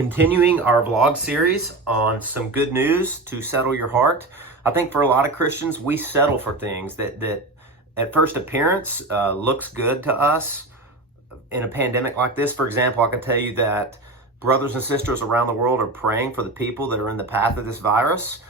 Continuing our vlog series on some good news to settle your heart. I think for a lot of Christians, we settle for things that at first appearance looks good to us. In a pandemic like this, for example, I can tell you that brothers and sisters around the world are praying for the people that are in the path of this virus,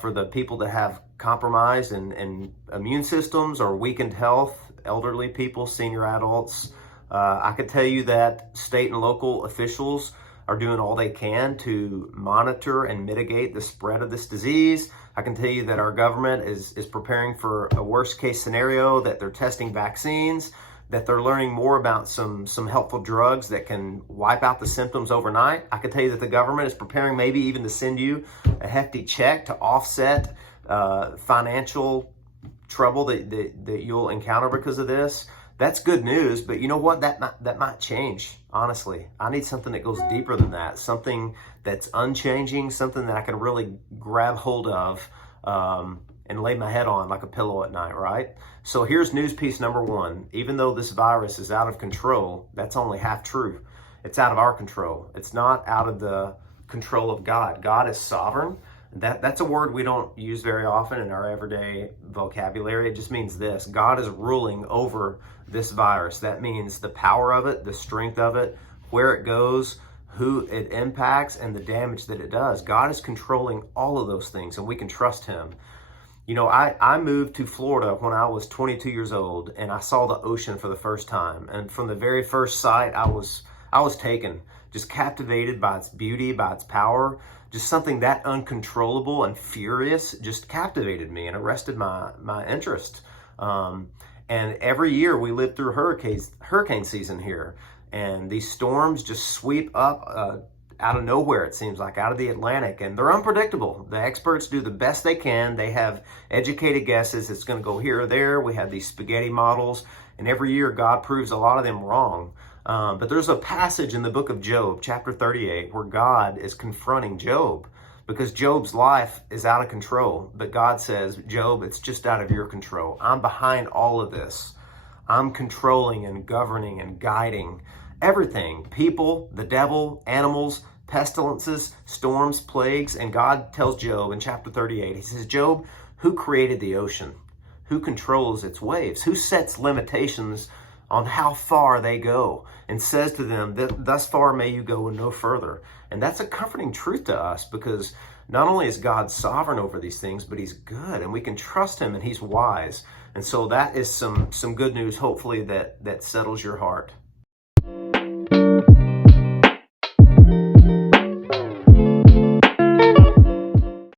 for the people that have compromised and immune systems or weakened health, elderly people, senior adults. I could tell you that state and local officials are doing all they can to monitor and mitigate the spread of this disease. I can tell you that our government is preparing for a worst case scenario, that they're testing vaccines, that they're learning more about some helpful drugs that can wipe out the symptoms overnight. I can tell you that the government is preparing maybe even to send you a hefty check to offset financial trouble that you'll encounter because of this. That's good news, but you know what? That might change, honestly. I need something that goes deeper than that, something that's unchanging, something that I can really grab hold of and lay my head on like a pillow at night, right? So here's news piece number one. Even though this virus is out of control, that's only half true. It's out of our control. It's not out of the control of God. God is sovereign. That's a word we don't use very often in our everyday vocabulary. It just means this: God is ruling over this virus. That means the power of it, the strength of it, where it goes, who it impacts, and the damage that it does. God is controlling all of those things, and we can trust him. You know, I moved to Florida when I was 22 years old, and I saw the ocean for the first time. And from the very first sight, I was taken, just captivated by its beauty, by its power. Just something that uncontrollable and furious just captivated me and arrested my interest. And every year we live through hurricane season here. And these storms just sweep up out of nowhere, it seems like, out of the Atlantic. And they're unpredictable. The experts do the best they can. They have educated guesses. It's going to go here or there. We have these spaghetti models. And every year God proves a lot of them wrong. But there's a passage in the book of Job, chapter 38, where God is confronting Job because Job's life is out of control. But God says, Job, it's just out of your control. I'm behind all of this. I'm controlling and governing and guiding everything: people, the devil, animals, pestilences, storms, plagues. And God tells Job in chapter 38, he says, Job, who created the ocean? Who controls its waves? Who sets limitations on how far they go, and says to them that thus far may you go and no further? And that's a comforting truth to us, because not only is God sovereign over these things, but he's good and we can trust him and he's wise. And so that is some good news, hopefully, that settles your heart.